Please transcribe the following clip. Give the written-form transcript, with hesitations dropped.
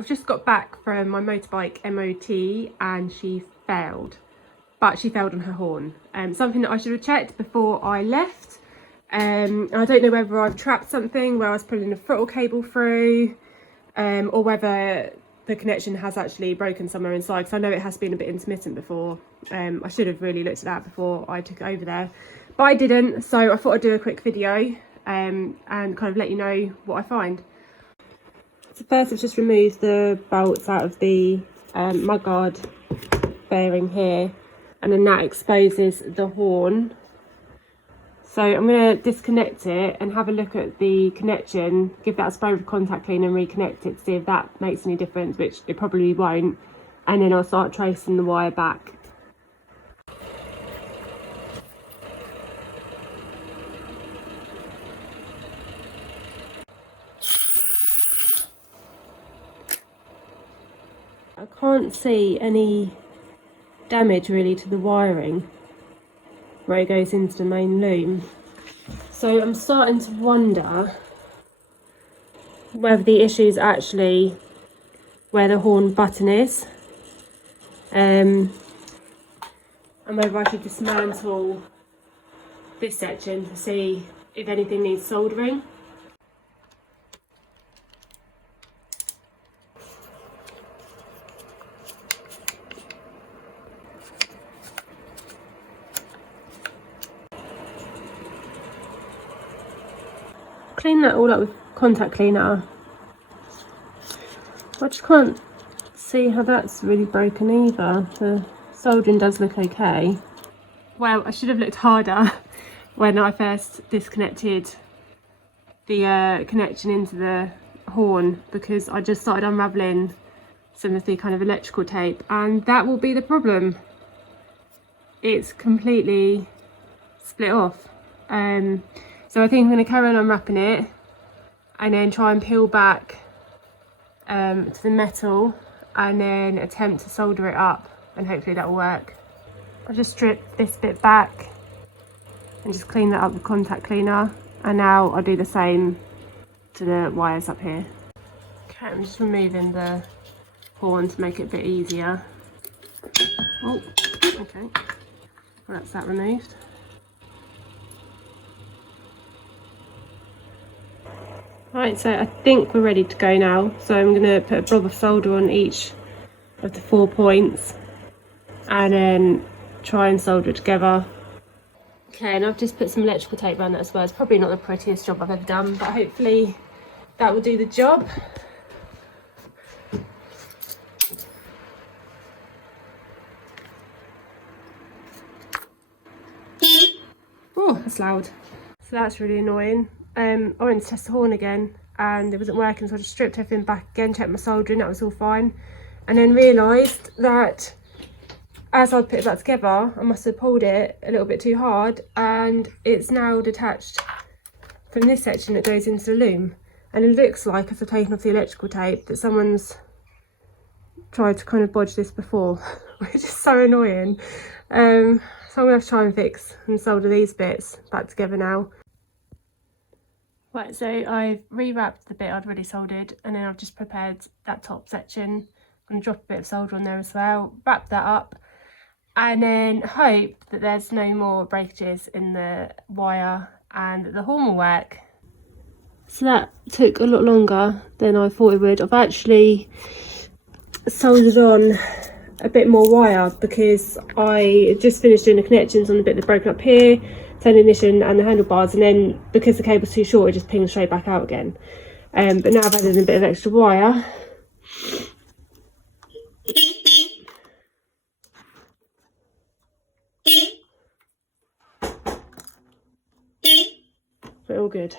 I've just got back from my motorbike MOT and she failed. But she failed on her horn. Something that I should have checked before I left. I don't know whether I've trapped something where I was pulling a throttle cable through, or whether the connection has actually broken somewhere inside, because I know it has been a bit intermittent before. I should have really looked at that before I took it over there, but I didn't, so I thought I'd do a quick video and kind of let you know what I find. So first I've just removed the bolts out of the mudguard bearing here, and then that exposes the horn. So I'm going to disconnect it and have a look at the connection, give that a spray with contact cleaner and reconnect it to see if that makes any difference, which it probably won't, and then I'll start tracing the wire back. I can't see any damage really to the wiring where it goes into the main loom, so I'm starting to wonder whether the issue is actually where the horn button is, and whether I should dismantle this section to see if anything needs soldering. Clean that all up with contact cleaner. I just can't see how that's really broken either. The soldering does look okay. Well, I should have looked harder when I first disconnected the connection into the horn, because I just started unravelling some of the kind of electrical tape, and that will be the problem. It's completely split off. So I think I'm going to carry on unwrapping it and then try and peel back to the metal and then attempt to solder it up, and hopefully that will work. I'll just strip this bit back and just clean that up with contact cleaner, and now I'll do the same to the wires up here. Okay, I'm just removing the horn to make it a bit easier. Oh, okay, well, that's that removed. Right, so I think we're ready to go now. So I'm going to put a blob of solder on each of the 4 points and then try and solder it together. Okay, and I've just put some electrical tape around that as well. It's probably not the prettiest job I've ever done, but hopefully that will do the job. Oh, that's loud. So that's really annoying. I went to test the horn again and it wasn't working, so I just stripped everything back again, checked my soldering, that was all fine, and then realised that as I'd put it back together, I must have pulled it a little bit too hard, and it's now detached from this section that goes into the loom, and it looks like, as I've taken off the electrical tape, that someone's tried to kind of bodge this before, which is so annoying. So I'm gonna have to try and fix and solder these bits back together now. Right, so I've rewrapped the bit I'd already soldered, and then I've just prepared that top section. I'm going to drop a bit of solder on there as well, wrap that up, and then hope that there's no more breakages in the wire and that the horn will work. So that took a lot longer than I thought it would. I've actually soldered on a bit more wire because I just finished doing the connections on the bit that broke up here, turn ignition and the handlebars, and then because the cable's too short it just pinged straight back out again. But now I've added a bit of extra wire. But all good.